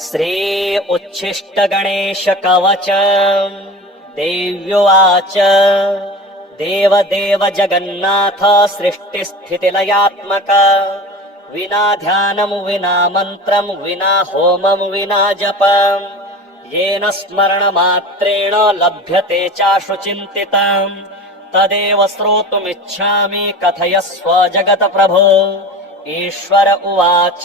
श्री उच्छिष्टगणेश कवच। देव्युवाच देवदेव जगन्नाथ सृष्टिस्थितिलयात्मक। विना ध्यानं विना मन्त्रं विना होमं विना जपं येन स्मरणमात्रेण लभ्यते चाशु चिन्तितं तदेव श्रोतुमिच्छामि कथयस्व जगत्प्रभो। ईश्वर उवाच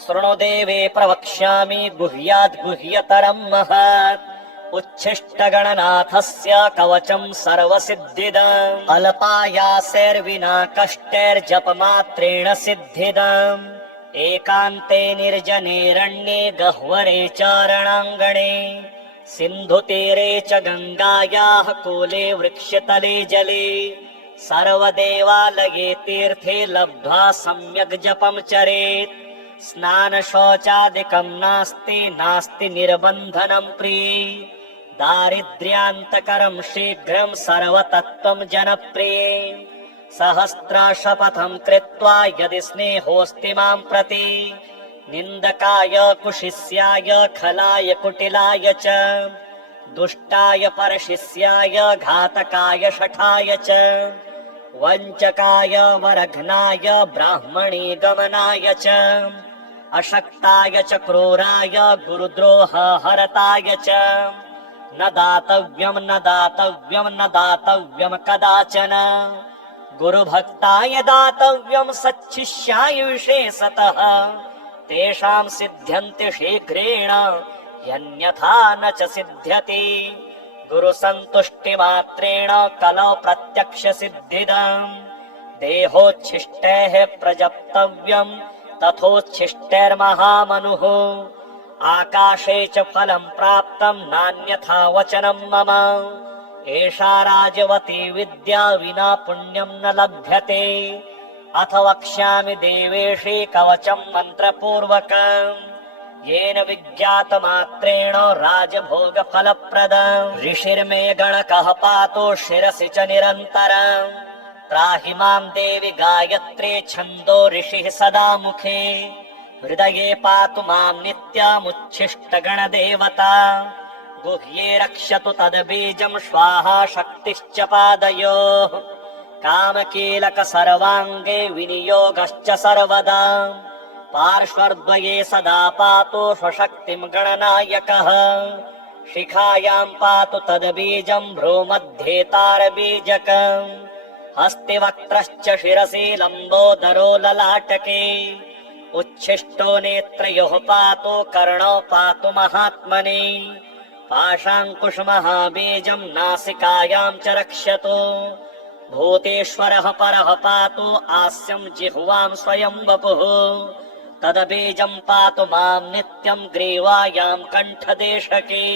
शृणु देवे प्रवक्ष्यामि गुह्याद् गुह्यतरं महत्। उच्छिष्टगणनाथस्य कवचं सर्वसिद्धिदम् अल्पायासेर्विना कष्टैर्जपमात्रेण सिद्धिदम्। एकान्ते निर्जनेरण्ये गह्वरे चारणाङ्गणे सिन्धुतीरे च गङ्गायाः कूले वृक्षतले जले सर्वदेवालये तीर्थे लब्ध्वा सम्यग् जपं चरेत्। स्नानशौचादिकं नास्ति निर्बन्धनं प्रिये दारिद्र्यान्तकरं शीघ्रं सर्वतत्त्वं जनप्रिये। सहस्राशपथं कृत्वा यदि स्नेहोऽस्ति मां प्रति निन्दकाय कुशिष्याय खलाय कुटिलाय च दुष्टाय परशिष्याय घातकाय शठाय च वञ्चकाय वरघ्नाय ब्राह्मणी गमनाय च अशक्ताय च क्रूराय गुरुद्रोह हरताय च न दातव्यं कदाचन गुरुभक्ताय दातव्यं सच्छिष्याय विशेषतः तेषां सिद्ध्यन्ति शीघ्रेण यन्यथा न च सिद्ध्यति। गुरुसन्तुष्टिमात्रेण कलौ प्रत्यक्षसिद्धिदम् देहोच्छिष्टैः प्रजप्तव्यं तथोच्छिष्टैर्महामनुः। आकाशे च फलं प्राप्तं नान्यथा वचनं मम। एषा राजवती विद्या विना पुण्यं न लभ्यते। अथ वक्ष्यामि देवेशे कवचं मन्त्रपूर्वकम् येन विज्ञातमात्रेण राजभोगफलप्रदम्। ऋषिर्मे गणकः पातु शिरसि च निरन्तरम् त्राहि मां देवि गायत्रे छन्दो ऋषिः सदा मुखे। हृदये पातु मां नित्यमुच्छिष्टगणदेवता गुह्ये रक्षतु तद्बीजं स्वाहा शक्तिश्च पादयोः। कामकीलक सर्वाङ्गे विनियोगश्च सर्वदा पार्श्वद्वये सदा पातु स्वशक्तिं गणनायकः। शिखायां पातु तद्बीजं भ्रूमध्ये तारबीजकम् हस्तिवक्त्रश्च शिरसि लम्बोदरो ललाटके उच्छिष्टो नेत्रयोः पातु कर्णौ पातु महात्मने। पाशाङ्कुशमहाबीजं नासिकायां च रक्षतु भूतेश्वरः परः पातु आस्यं जिह्वां स्वयं वपुः। तद्बीजं पातु मां नित्यं ग्रीवायां कण्ठदेशके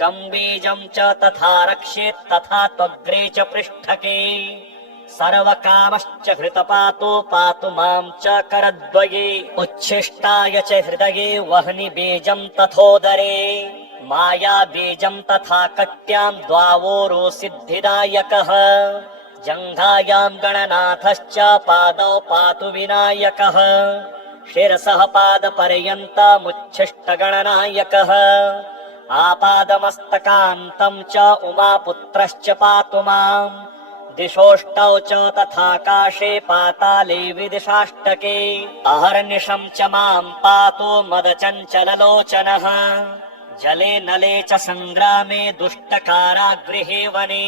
गम्बीजं च तथा रक्षेत् तथा त्वग्रे च पृष्ठके। सर्वकामश्च हृतपातो पातु मां च करद्वये उच्छिष्टाय च हृदये वह्नि बीजं तथोदरे माया बीजं तथा कट्यां द्वावोरो सिद्धिदायकः। जङ्घायां गणनाथश्च पादौ पातु विनायकः। शिरसः पादपर्यन्तमुच्छिष्टगणनायकः। आपादमस्तकान्तं च उमापुत्रश्च पातु माम्। दिशोष्टौ च तथाकाशे पाताले विदिशाष्टके अहर्निशं च मां पातु मदचञ्चललोचनः। जले नले च सङ्ग्रामे दुष्टकारागृहे वने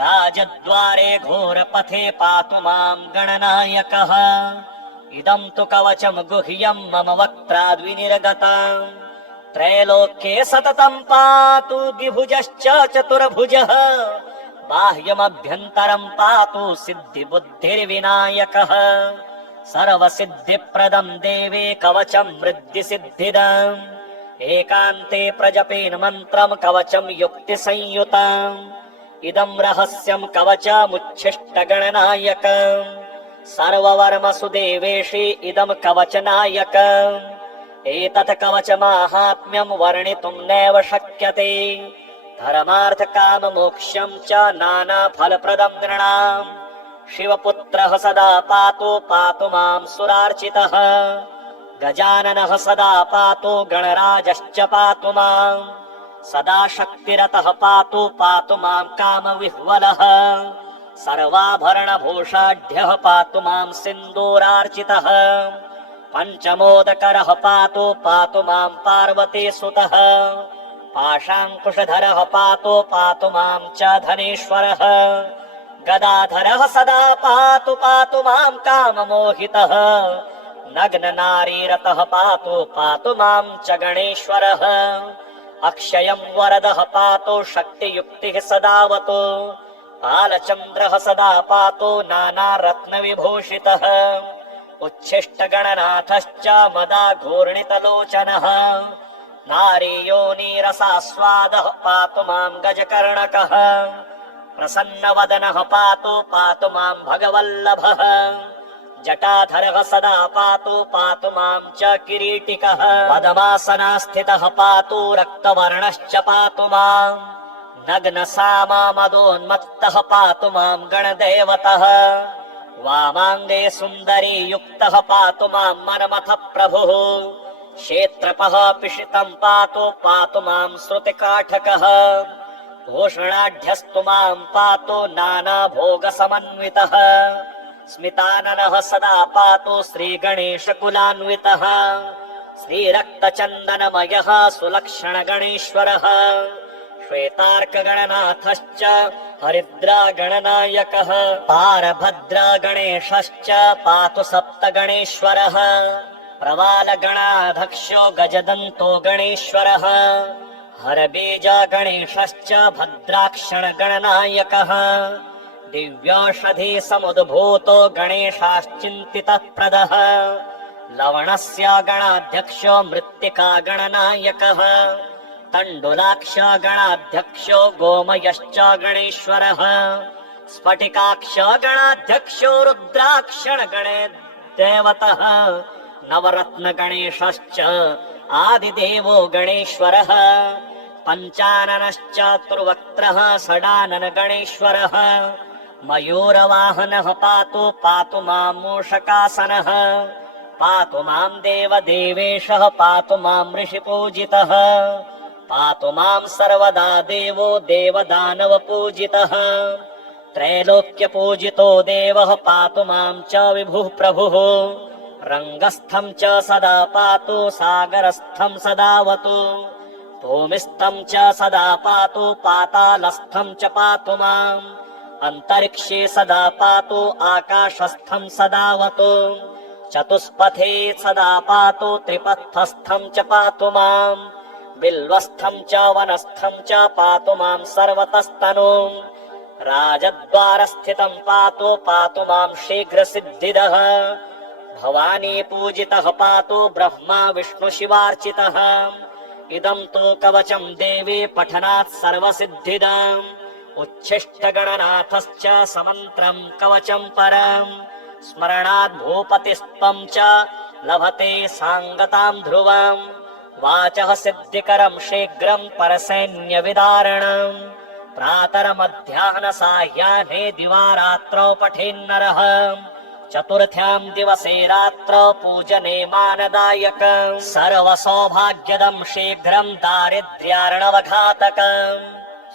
राजद्वारे घोरपथे पातु मां गणनायकः। इदं तु कवचं गुह्यं मम वक्त्राद्विनिर्गतम् त्रैलोक्ये सततं पातु द्विभुजश्च चतुर्भुजः। बाह्यमभ्यन्तरं पातु सिद्धिबुद्धिर्विनायकः। सर्वसिद्धिप्रदं देवे कवचं वृद्धिसिद्धिदम् एकान्ते प्रजपेन मन्त्रं कवचं युक्तिसंयुतम्। इदं रहस्यं कवचमुच्छिष्टगणनायकम् सर्ववर्मसु देवेशि इदं कवचनायकम्। एतत् कवचमाहात्म्यं वर्णितुं नैव शक्यते। धर्मार्थकाममोक्षं च नानाफलप्रदं नृणाम्। शिवपुत्रः सदा पातु मां सुरार्चितः। गजाननः सदा पातु गणराजश्च पातु माम् सदा शक्तिरतः पातु मां कामविह्वलः सर्वाभरणभूषाढ्यः पातु मां सिन्दूरार्चितः पञ्चमोदकरः पातु मां पार्वतीसुतः पाशाङ्कुशधरः पातु मां च धनेश्वरः गदाधरः सदा पातु मां काममोहितः नग्ननारीरतः पातु मां च गणेश्वरः अक्षयं वरदः पातु शक्तियुक्तिः सदावतु बालचन्द्रः सदा पातु नानारत्नविभूषितः उच्छिष्टगणनाथश्च मदा घूर्णितलोचनः नारीयोनिरसास्वादः पातु मां गजकर्णकः प्रसन्नवदनः पातु मां भगवल्लभः जटाधरः सदा पातु मां च किरीटिकः पद्मासनास्थितः पातु रक्तवर्णश्च पातु माम् नग्नसामामदोन्मत्तः पातु मां गणदेवतः वामाङ्गे सुन्दरी युक्तः पातु मां मनमथ प्रभुः क्षेत्रपः पिशितं पातु मां श्रुतिकाठकः भूषणाढ्यस्तु मां पातु नानाभोगसमन्वितः स्मिताननः सदा पातु श्रीगणेशकुलान्वितः श्रीरक्तचन्दनमयः सुलक्षणगणेश्वरः श्वेतार्कगणनाथश्च हरिद्रागणनायकः पारभद्रागणेशश्च पातु सप्तगणेश्वरः प्रवालगणाध्यक्षो गजदन्तो गणेश्वरः हरबीजगणेशश्च भद्राक्षणगणनायकः दिव्यौषधी समुद्भूतो गणेशाश्चिन्तितः प्रदः लवणस्य गणाध्यक्षो मृत्तिका गणनायकः तण्डुलाक्ष गणाध्यक्षो गोमयश्च गणेश्वरः स्फटिकाक्ष गणाध्यक्षो रुद्राक्षण गणदेवतः नवरत्न गणेशश्च आदिदेवो गणेश्वरः पञ्चाननश्चातुर्वक्त्रः षडानन गणेश्वरः मयूरवाहनः पातु मां मूषकासनः पातु मां देवदेवेशः पातु मां ऋषिपूजितः पातु मां सर्वदा देवो देवदानवपूजितः त्रैलोक्यपूजितो देवः पातु मां च विभुः प्रभुः रङ्गस्थं च सदा पातु सागरस्थं सदावतु भूमिस्थं च सदा पातु पातालस्थं च पातु माम् अन्तरिक्षे सदा पातु आकाशस्थं सदावतु चतुष्पथे सदा पातु त्रिपथस्थं च पातु माम् बिल्वस्थं च वनस्थं च पातु मां सर्वतस्तनु राजद्वारस्थितं पातु मां शीघ्रसिद्धिदः भवानी पूजितः पातु ब्रह्मा विष्णु शिवार्चितः इदं तु कवचं देवी पठनात् सर्वसिद्धिदम् उच्छिष्टगणनाथश्च समन्त्रं कवचं परम् स्मरणात् भूपतिस्त्वं च लभते साङ्गतां ध्रुवम् वाचः सिद्धिकरं शीघ्रं परसैन्यविदारणम् प्रातरमध्याह्नसाह्याह्ने दिवारात्रौ पठेन्नरः चतुर्थ्यां दिवसे रात्रौ पूजने मानदायकम् सर्वसौभाग्यदं शीघ्रं दारिद्र्यार्णवघातकम्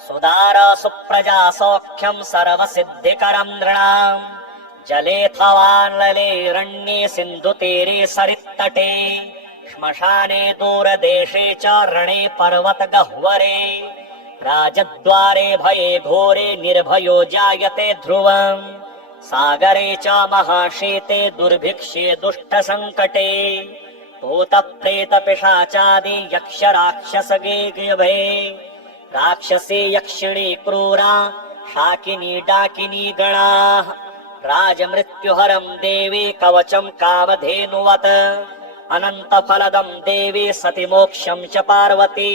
सुदार सुप्रजा सौख्यं सर्वसिद्धिकरं नृणाम् जलेऽथवानलेरण्ये सिन्धुतीरे सरित्तटे श्मशाने दूरदेशे च रणे पर्वतगह्वरे राजद्वारे भये घोरे निर्भयो जायते ध्रुवम् सागरे च महाशीते दुर्भिक्षे दुष्टसङ्कटे भूतप्रेतपिशाचादि यक्षराक्षसगेभे राक्षसी यक्षिणी क्रूरा शाकिनी डाकिनी गणाः राजमृत्युहरं देवी कवचं कामधेनुवत् अनन्तफलदं देवी सति मोक्षं च पार्वती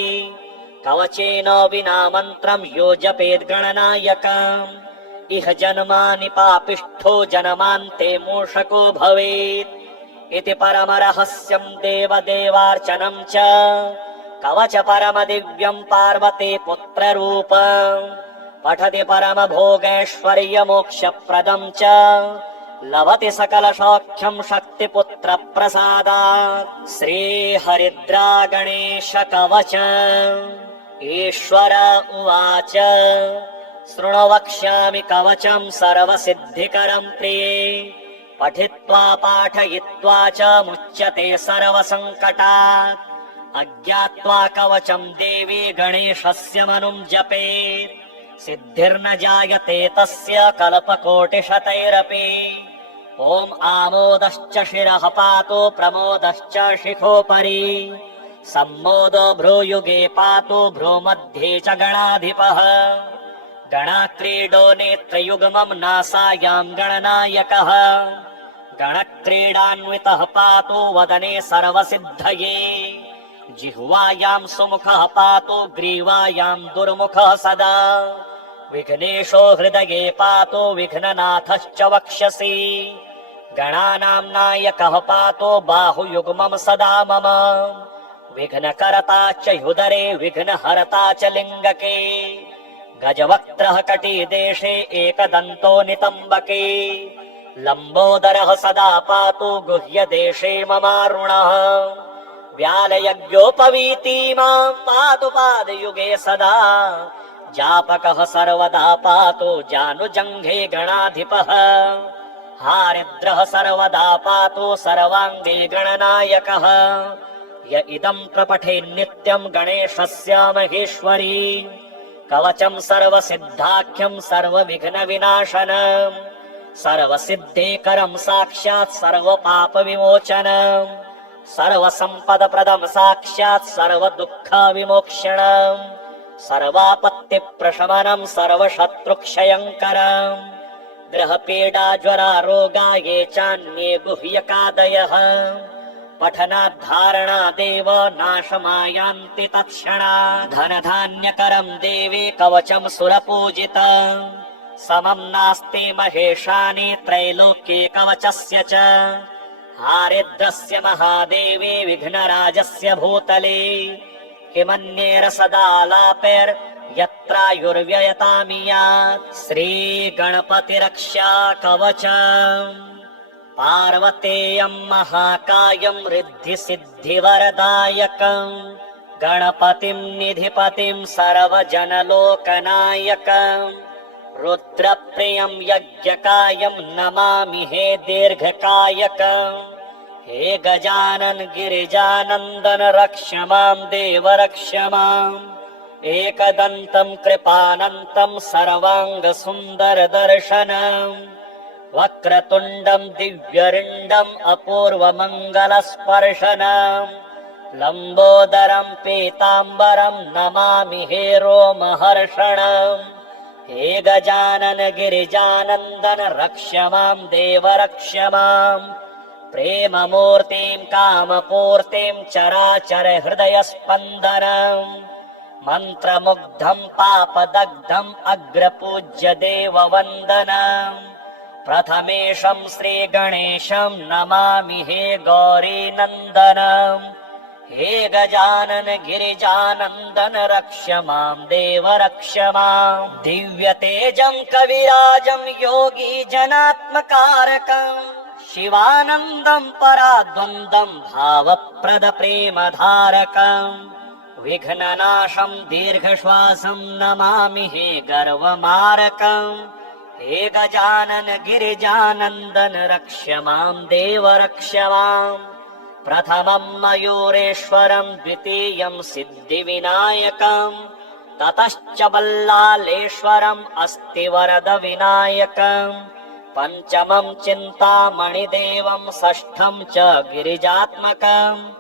कवचेन विना मन्त्रं यो जपेद्गणनायकम् इह जन्मानि पापिष्ठो जनमान्ते मूषको भवेत् इति परमरहस्यं देवदेवार्चनं च कवच परमदिव्यं पार्वती पुत्ररूपम् पठति परमभोगैश्वर्यमोक्षप्रदं च लभते सकलसौख्यं शक्तिपुत्रप्रसादात्। श्रीहरिद्रा गणेश कवच। ईश्वर उवाच शृणु वक्ष्यामि कवचं सर्वसिद्धिकरं प्रिये। पठित्वा पाठयित्वा च मुच्यते सर्वसङ्कटात्। अज्ञात्वा कवचं देवी गणेशस्य मनुं जपेत्। सिद्धिर्न जायते तस्य कल्पकोटिशतैरपि। ॐ आमोदश्च शिरः पातु प्रमोदश्च शिखोपरि। सम्मोदो भ्रूयुगे पातु भ्रूमध्ये च गणाधिपः। गणाक्रीडो नेत्रयुग्मं नासायां गणनायकः। गणक्रीडान्वितः पातु वदने सर्वसिद्धये। जिह्वायां सुमुखः पातु ग्रीवायां दुर्मुखः सदा। विघ्नेशो हृदये पातु विघ्ननाथश्च वक्षसि। गणानां नायकः पातु बाहुयुग्मं सदा मम। विघ्नकर्ता च ह्युदरे विघ्नहर्ता च लिङ्गके। गजवक्त्रः कटिदेशे एकदन्तो नितम्बके। लम्बोदरः सदा पातु गुह्यदेशे ममारुणः। व्यालयज्ञोपवीतीमां पातु पादयुगे सदा। जापकः सर्वदा पातु जानुजङ्घे गणाधिपः। हारिद्रः सर्वदा पातु सर्वाङ्गे गणनायकः। य इदं प्रपठेन्नित्यं गणेशस्य महेश्वरी। कवचं सर्वसिद्धाख्यं सर्वविघ्नविनाशनं। सर्वसिद्धिकरं साक्षात् सर्वपापविमोचनं। सर्वसम्पदप्रदं साक्षात् सर्वदुःखविमोक्षणं। सर्वापत्तिप्रशमनं सर्वशत्रुक्षयङ्करम्। ग्रहपीडा ज्वरा रोगा ये चान्ये गुह्यकादयः। पठनाद्धारणादेव नाशमायान्ति तत्क्षणात्। धनधान्यकरं देवी कवचं सुरपूजितम्। समं नास्ति महेशानि त्रैलोक्ये कवचस्य च। हारिद्रस्य महादेवी विघ्नराजस्य भूतले। किमन्येरसदालापैर्यत्रायुर्व्ययतामियात्। श्रीगणपतिरक्षा कवचम्। पार्वतेयं महाकायं रिद्धिसिद्धिवरदायकं। गणपतिं निधिपतिं सर्वजनलोकनायकं। रुद्रप्रियं यज्ञकायं नमामि हे दीर्घकायकं। हे गजानन गिरिजानन्दन रक्ष मां देव रक्ष माम्। एकदन्तं कृपानन्तं सर्वाङ्गसुन्दरदर्शनम्। वक्रतुण्डं दिव्यरिण्डम् अपूर्वमङ्गलस्पर्शनम्। लम्बोदरं पीताम्बरं नमामि हे रोमहर्षणम्। हे गजानन गिरिजानन्दन रक्ष मां देव रक्ष माम्। प्रेममूर्तिं कामपूर्तिं चराचर हृदयस्पन्दनम्। मन्त्रमुग्धं पापदग्धम् अग्रपूज्य देववन्दनम्। प्रथमेशं श्रीगणेशं नमामि हे गौरीनन्दनम्। हे गजानन गिरिजानन्दन रक्ष मां देव रक्ष माम्। दिव्यतेजं कविराजं योगी जनात्मकारकम्। शिवानन्दं पराद्वन्द्वं भावप्रद प्रेमधारकम्। विघ्ननाशं दीर्घश्वासं नमामि हे गर्वमारकम्। हे गजानन गिरिजानन्दन रक्ष मां देव रक्ष माम्। प्रथमं मयूरेश्वरं द्वितीयं सिद्धिविनायकम्। ततश्च बल्लालेश्वरम् अस्तिवरदविनायकम्। पञ्चमं चिन्तामणिदेवं षष्ठं च गिरिजात्मकम्।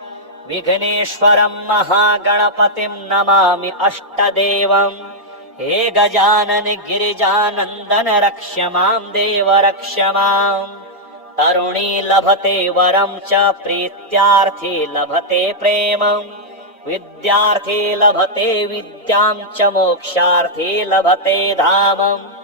विघ्नेश्वरं महागणपतिं नमामि अष्टदेवम्। हे गजानन गिरिजानन्दन रक्ष मां देव रक्ष माम्। तरुणी लभते वरं च प्रीत्यार्थी लभते प्रेमम्। विद्यार्थी लभते विद्यां च मोक्षार्थी लभते धामम्।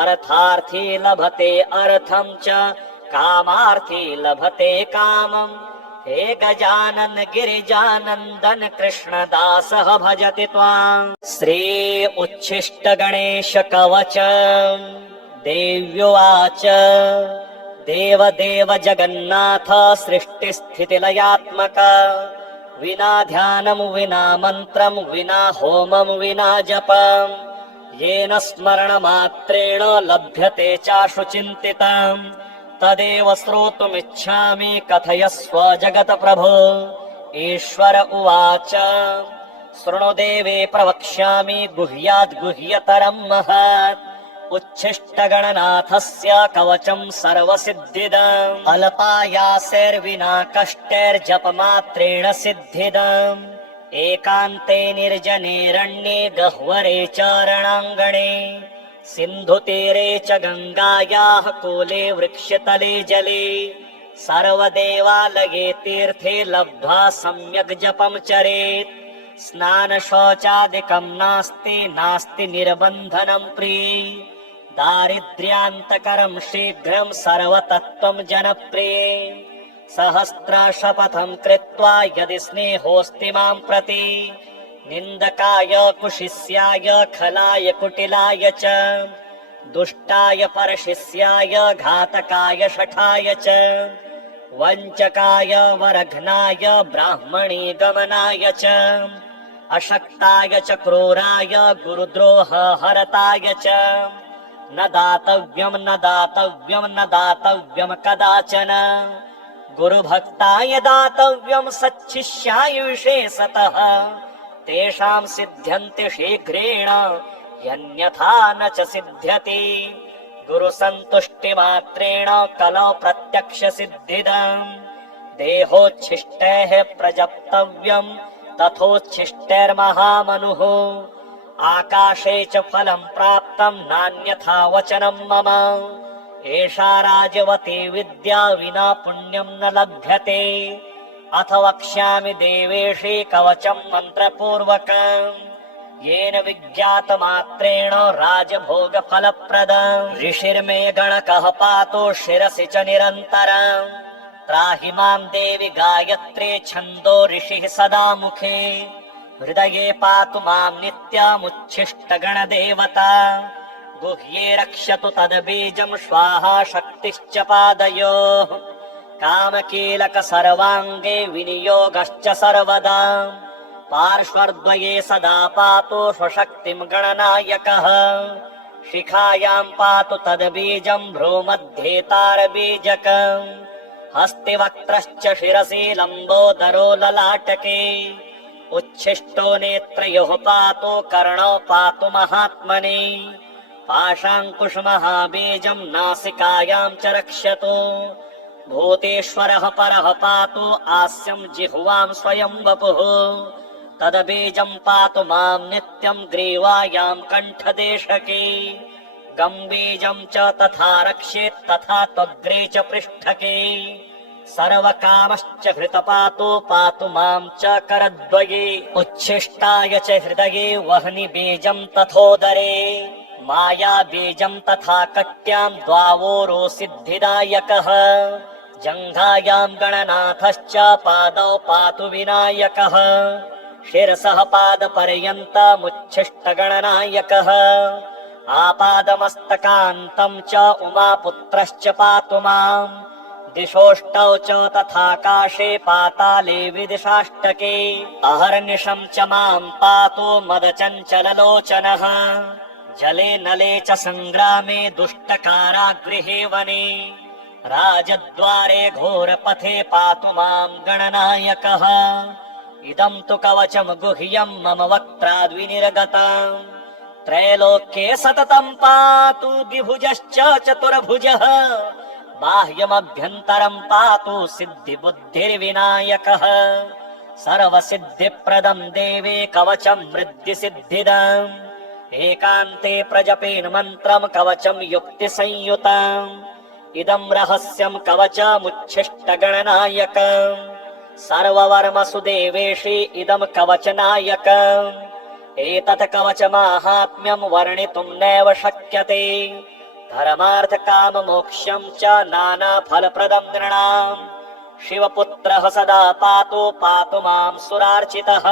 अर्थार्थी लभते अर्थं च कामार्थी लभते कामम्। हे गजानन गिरिजानन्दन कृष्णदासः भजति त्वाम्। श्री उच्छिष्ट गणेश कवचम्। देव्युवाच देव देव जगन्नाथ सृष्टिस्थितिलयात्मक विना ध्यानं विना मन्त्रं विना होमं विना जपं येन स्मरणमात्रेण लभ्यते चाशु चिन्तितं तदेव श्रोतुमिच्छामि कथयस्व जगत्प्रभो। ईश्वर उवाच शृणु देवे प्रवक्ष्यामि गुह्याद् गुह्यतरं महत् उच्छिष्टगणनाथस्य कवचं सर्वसिद्धिदम् अल्पायासेर्विना कष्टैर्जपमात्रेण सिद्धिदम् एकान्ते निर्जनेरण्ये गह्वरे च रणाङ्गणे सिन्धुतीरे च गङ्गायाः कूले वृक्षतले जले सर्वदेवालये तीर्थे लब्ध्वा सम्यग् जपं चरेत् स्नानशौचादिकं नास्ति निर्बन्धनं प्रिये दारिद्र्यान्तकरं शीघ्रं सर्वतत्त्वं जनप्रिये सहस्रशपथं कृत्वा यदि स्नेहोऽस्ति मां प्रति निन्दकाय कुशिष्याय खलाय कुटिलाय च दुष्टाय परशिष्याय घातकाय शठाय च वञ्चकाय वरघ्नाय ब्राह्मणी गमनाय च अशक्ताय च क्रूराय गुरुद्रोह हरताय च न दातव्यं कदाचन गुरुभक्ताय दातव्यं सच्छिष्याय विशेषतः तेषां सिद्ध्यन्ति शीघ्रेण यन्यथा न च सिद्ध्यति गुरुसन्तुष्टिमात्रेण कलौ प्रत्यक्षसिद्धिदम् देहोच्छिष्टैः प्रजप्तव्यं तथोच्छिष्टैर्महामनुः आकाशे च फलं प्राप्तं नान्यथा वचनं मम एषा राजवती विद्या विना पुण्यं न लभ्यते अथ वक्ष्यामि देवेशे कवचं मन्त्रपूर्वकम् येन विज्ञातमात्रेण राजभोगफलप्रदम् ऋषिर्मे गणकः पातु शिरसि च निरन्तरम् त्राहि मां देवि गायत्रे छन्दो ऋषिः सदा मुखे हृदये पातु मां नित्यमुच्छिष्टगणदेवता गुह्ये रक्षतु तद्बीजं स्वाहा शक्तिश्च पादयोः कामकीलक सर्वाङ्गे विनियोगश्च सर्वदा पार्श्वद्वये सदा पातु स्वशक्तिं गणनायकः शिखायां पातु तद्बीजं भ्रूमध्ये तारबीजकम् हस्तिवक्त्रश्च शिरसि लम्बोदरो ललाटके उच्छिष्टो नेत्रयोः पातु कर्णौ पातु महात्मने पाशाङ्कुशमहाबीजं नासिकायां च रक्षतु भूतेश्वरः परः पातु आस्यं जिह्वां स्वयं वपुः तद्बीजं पातु मां नित्यं ग्रीवायां कण्ठदेशके गम्बीजं च तथा रक्षेत् तथा त्वग्रे च पृष्ठके सर्वकामश्च हृतपातो पातु मां च करद्वये उच्छिष्टाय च हृदये वह्नि बीजं तथोदरे माया बीजं तथा कट्यां द्वावोरो सिद्धिदायकः जङ्घायां गणनाथश्च पादौ पातु विनायकः शिरसः पादपर्यन्तमुच्छिष्टगणनायकः आपादमस्तकान्तं च उमापुत्रश्च पातु माम् दिशोष्टौ च तथाकाशे पाताले विदिशाष्टके अहर्निशं च मां पातु मदचञ्चललोचनः जले नले च सङ्ग्रामे दुष्टकारागृहे वने राजद्वारे घोरपथे पातु मां गणनायकः इदं तु कवचं गुह्यं मम वक्त्राद्विनिर्गतम् त्रैलोक्ये सततं पातु द्विभुजश्च चतुर्भुजः बाह्यमभ्यन्तरं पातु सिद्धिबुद्धिर्विनायकः सर्वसिद्धिप्रदं देवे कवचं मृद्धिसिद्धिदम् एकान्ते प्रजपेन मन्त्रं कवचं युक्तिसंयुतम् इदं रहस्यं कवचमुच्छिष्टगणनायकम् सर्ववर्मसु देवेशि इदं कवचनायकम् एतत् कवचमाहात्म्यं वर्णितुं नैव शक्यते धर्मार्थकाममोक्षं च नानाफलप्रदं नृणाम् शिवपुत्रः सदा पातु मां सुरार्चितः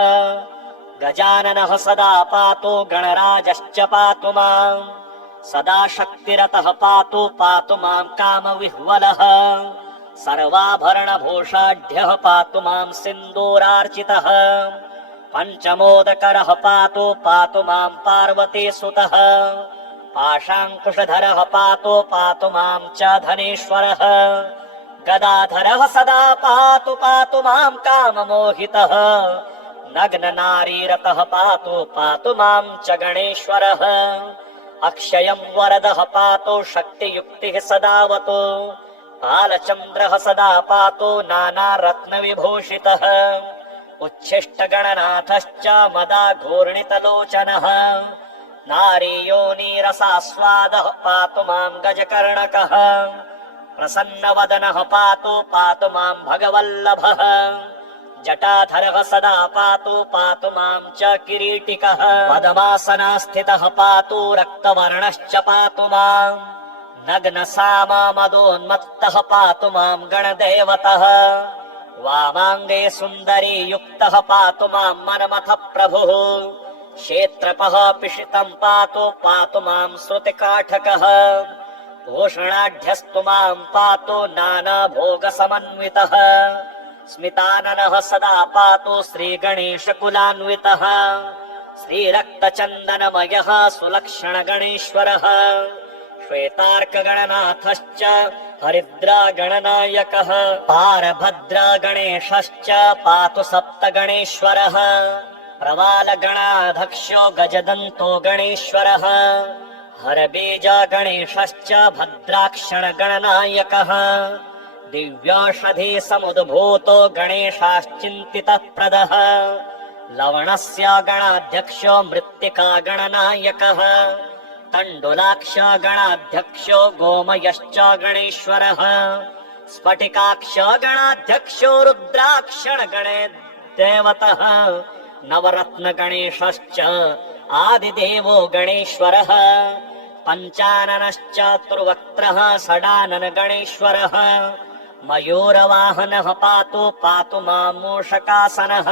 गजाननः सदा पातु गणराजश्च पातु माम् सदा शक्तिरतः पातु मां कामविह्वलः सर्वाभरणभूषाढ्यः पातु मां सिन्दूरार्चितः पञ्चमोदकरः पातु मां पार्वतीसुतः पाशाङ्कुशधरः पातु मां च धनेश्वरः गदाधरः सदा पातु मां काममोहितः नग्ननारीरतः पातु मां च गणेश्वरः अक्षयं वरदः पातु शक्तियुक्तिः सदावतु बालचन्द्रः सदा पातु नानारत्नविभूषितः उच्छिष्टगणनाथश्च मदा घूर्णितलोचनः नारीयोनिरसास्वादः पातु मां गजकर्णकः प्रसन्नवदनः पातु मां भगवल्लभः जटाधरः सदा पातु मां च किरीटिकः पद्मासनस्थितः पातु रक्तवर्णश्च पातु मां नग्नसाममदोन्मत्तः पातु मां गणदेवतः वामाङ्गे सुन्दरी युक्तः पातु मां मनमथ प्रभुः क्षेत्रपः पिशितं पातु मां श्रुतिकाठकः भूषणाढ्यस्तु मां पातु नानाभोगसमन्वितः स्मिताननः सदा पातु श्रीगणेशकुलान्वितः श्रीरक्तचन्दनमयः सुलक्षणगणेश्वरः श्वेतार्कगणनाथश्च हरिद्रागणनायकः पारभद्रागणेशश्च पातु सप्तगणेश्वरः प्रवालगणाध्यक्षो गजदन्तो गणेश्वरः हरबीजगणेशश्च भद्राक्षणगणनायकः दिव्यौषधि समुद्भूतो गणेशाश्चिन्तितः प्रदः लवणस्य गणाध्यक्षो मृत्तिका गणनायकः तण्डुलाक्ष गणाध्यक्षो गोमयश्च गणेश्वरः स्फटिकाक्ष गणाध्यक्षो रुद्राक्षण गणदेवतः नवरत्न गणेशश्च आदिदेवो गणेश्वरः पञ्चाननश्च तुर्वक्त्रः षडानन गणेश्वरः मयूरवाहनः पातु मां मूषकासनः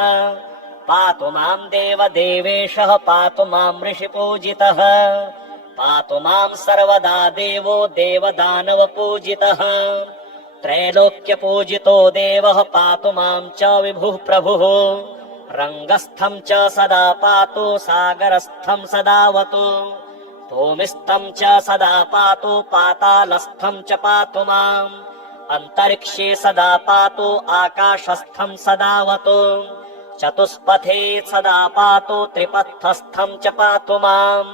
पातु मां देवदेवेशः पातु मां ऋषिपूजितः पातु मां सर्वदा देवो देवदानवपूजितः त्रैलोक्यपूजितो देवः पातु मां च विभुः प्रभुः रङ्गस्थं च सदा पातु सागरस्थं सदावतु भूमिस्थं च सदा पातु पातालस्थं च पातु माम् अन्तरिक्षे सदा पातु आकाशस्थं सदावतु चतुष्पथे सदा पातु त्रिपथस्थं च पातु माम्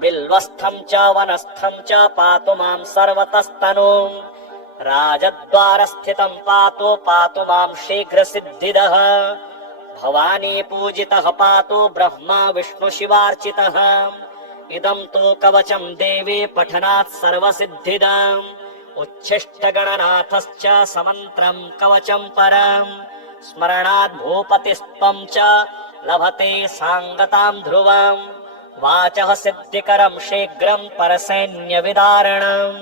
बिल्वस्थं च वनस्थं च पातु मां सर्वतस्तनु राजद्वारस्थितं पातु मां शीघ्रसिद्धिदः भवानी पूजितः पातु ब्रह्मा विष्णु शिवार्चितः इदं तु कवचं देवी पठनात् सर्वसिद्धिदम् उच्छिष्टगणनाथश्च समन्त्रं कवचं परम् स्मरणात् भूपतिस्त्वं च लभते साङ्गतां ध्रुवम् वाचः सिद्धिकरं शीघ्रं परसैन्यविदारणम्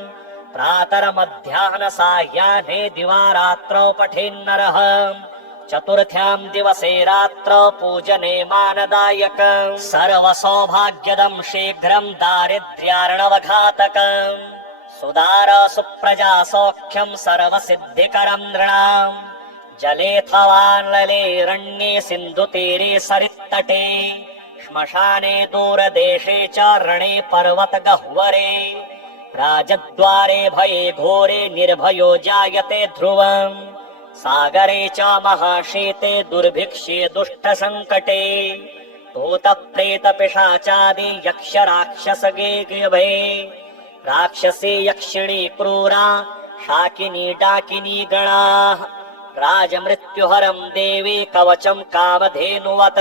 प्रातरमध्याह्नसाह्याह्ने दिवारात्रौ पठेन्नरः चतुर्थ्यां दिवसे रात्रौ पूजने मानदायकम् सर्वसौभाग्यदं शीघ्रं दारिद्र्यार्णवघातकम् सुदार सुप्रजा सौख्यं सर्वसिद्धिकरं नृणाम् जलेऽथवानले रण्ये सिन्धुतीरे सरित्तटे श्मशाने दूरदेशे च रणे पर्वतगह्वरे राजद्वारे भये घोरे निर्भयो जायते ध्रुवम् सागरे च महाशीते दुर्भिक्षे दुष्टसङ्कटे भूतप्रेतपिशाचादि यक्षराक्षसगेभे राक्षसी यक्षिणी क्रूरा शाकिनी डाकिनी गणाः राजमृत्युहरं देवी कवचं कामधेनुवत्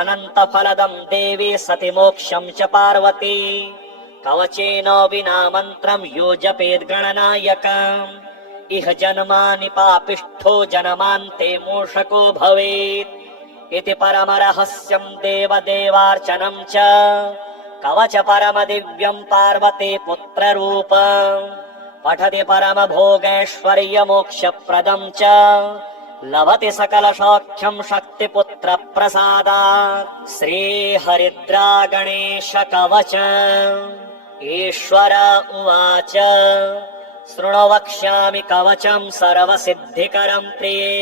अनन्तफलदं देवी सति मोक्षं च पार्वती कवचेन विना मन्त्रं यो जपेद् गणनायकम् इह जन्मानि पापिष्ठो जनमान्ते मूषको भवेत् इति परमरहस्यं देवदेवार्चनं च कवच परमदिव्यं पार्वती पुत्ररूपम् पठति परमभोगैश्वर्यमोक्षप्रदं च लभति सकलसौख्यं शक्तिपुत्रप्रसादात् श्रीहरिद्रा गणेश कवच ईश्वर उवाच शृणु वक्ष्यामि कवचं सर्वसिद्धिकरं प्रिये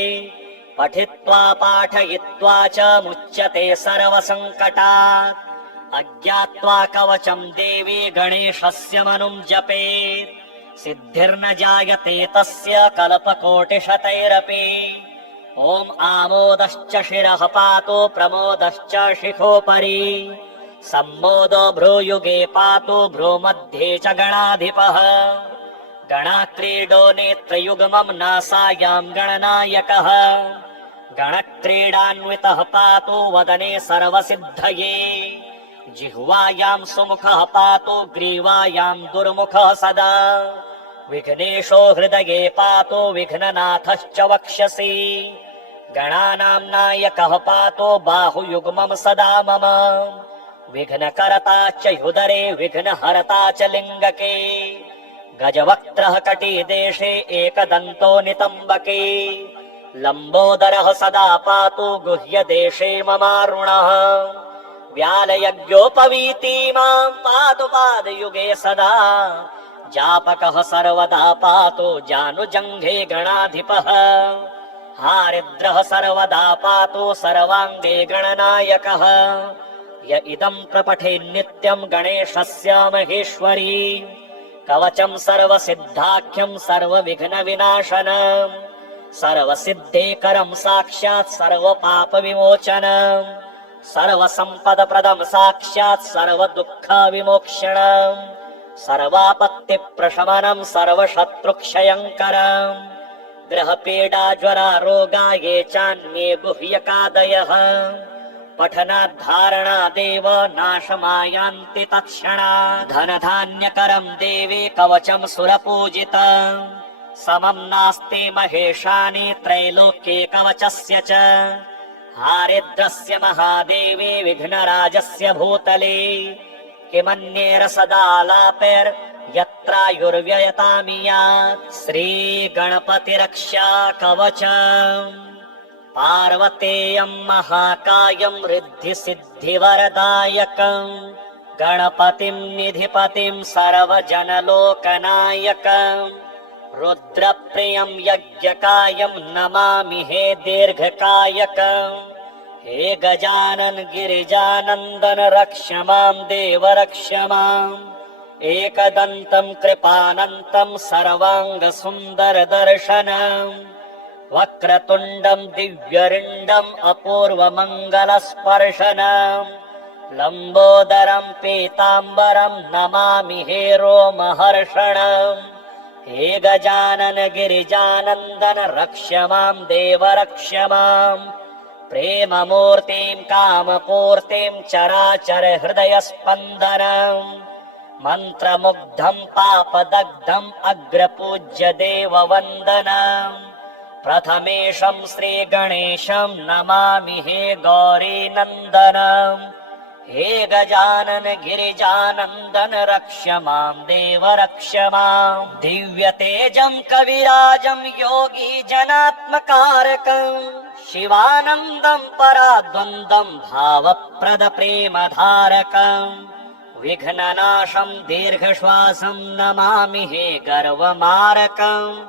पठित्वा पाठयित्वा च मुच्यते सर्वसङ्कटात् अज्ञात्वा कवचं देवी गणेशस्य मनुं जपेत् सिद्धिर्न जायते तस्य कल्पकोटिशतैरपि ॐ आमोदश्च शिरः पातु प्रमोदश्च शिखोपरि सम्मोदो भ्रूयुगे पातु भ्रूमध्ये च गणाधिपः गणाक्रीडो नेत्रयुग्मं नासायां गणनायकः गणक्रीडान्वितः पातु वदने सर्वसिद्धये जिह्वायां सुमुखः पातु ग्रीवायां दुर्मुखः सदा विघ्नेशो हृदये पातु विघ्ननाथश्च वक्षसि गणानां नायकः पातु बाहुयुग्मं सदा मम विघ्नकर्ता च ह्युदरे विघ्नहर्ता च लिङ्गके गजवक्त्रः कटिदेशे एकदन्तो नितम्बके लम्बोदरः सदा पातु गुह्यदेशे ममारुणः व्यालयज्ञोपवीति मां पातु पादयुगे सदा जापकः सर्वदा पातु जानुजङ्घे गणाधिपः हारिद्रः सर्वदा पातु सर्वाङ्गे गणनायकः य इदं प्रपठे नित्यं गणेशस्य महेश्वरी कवचं सर्वसिद्धाख्यं सर्वविघ्नविनाशनम् सर्वसिद्धेकरं साक्षात् सर्वपापविमोचनम् सर्वसम्पदप्रदं साक्षात् सर्वदुःखविमोक्षणम् सर्वापत्तिप्रशमनं सर्वशत्रुक्षयङ्करम् गृहपीडा ज्वरा रोगा ये चान्ये गुह्यकादयः पठनाद्धारणादेव नाशमायान्ति तत्क्षणात् धनधान्यकरं देवी कवचं सुरपूजितम् समं नास्ति महेशानि त्रैलोक्ये कवचस्य च हारिद्रस्य महादेवी विघ्नराजस्य भूतले किमन्येर सदालापैर्यत्रायुर्व्ययतामियात् श्रीगणपतिरक्षा कवचम् पार्वतेयं महाकायं रिद्धिसिद्धिवरदायकम् गणपतिं निधिपतिं सर्वजनलोकनायकम् रुद्रप्रियं यज्ञकायं नमामि हे दीर्घकायकम् हे गजानन गिरिजानन्दन रक्ष मां देव रक्ष माम् एकदन्तं कृपानन्तं सर्वाङ्गसुन्दरदर्शनम् वक्रतुण्डं दिव्यरिण्डम् अपूर्वमङ्गलस्पर्शनम् लम्बोदरं पीताम्बरं नमामि हे रोमहर्षणम् हे गजानन गिरिजानन्दन रक्ष मां देव रक्ष माम् प्रेममूर्तिं कामपूर्तिं चराचर हृदयस्पन्दनम् मन्त्रमुग्धं पापदग्धम् अग्रपूज्य देववन्दनम् प्रथमेशं श्रीगणेशं नमामि हे गौरीनन्दनम् हे गजानन गिरिजानन्दन रक्ष मां देव रक्ष माम् दिव्यतेजं कविराजं योगी जनात्मकारकम् शिवानन्दं पराद्वन्द्वं भावप्रद प्रेमधारकम् विघ्ननाशं दीर्घश्वासं नमामि हे गर्वमारकम्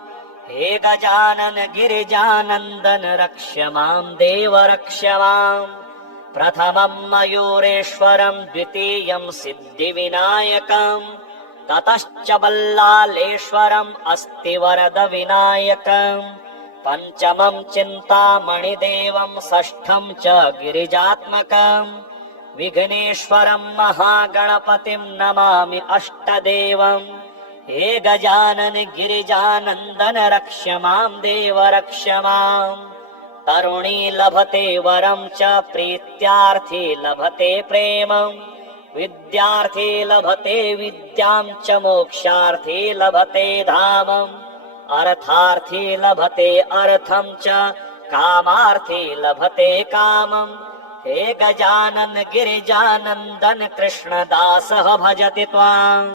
हे गजानन गिरिजानन्दन रक्ष मां देव रक्ष माम् प्रथमं मयूरेश्वरं द्वितीयं सिद्धिविनायकम् ततश्च बल्लालेश्वरम् अस्ति वरदविनायकम् पञ्चमं चिन्तामणिदेवं षष्ठं च गिरिजात्मकम् विघ्नेश्वरं महागणपतिं नमामि अष्टदेवम् हे गजानन गिरिजानन्दन रक्ष मां देव रक्ष माम् तरुणी लभते वरं च प्रीत्यार्थी लभते प्रेमम् विद्यार्थी लभते विद्यां च मोक्षार्थी लभते धामम् अर्थार्थी लभते अर्थं च कामार्थी लभते कामम् हे गजानन गिरिजानन्दन कृष्णदासः भजति त्वाम्।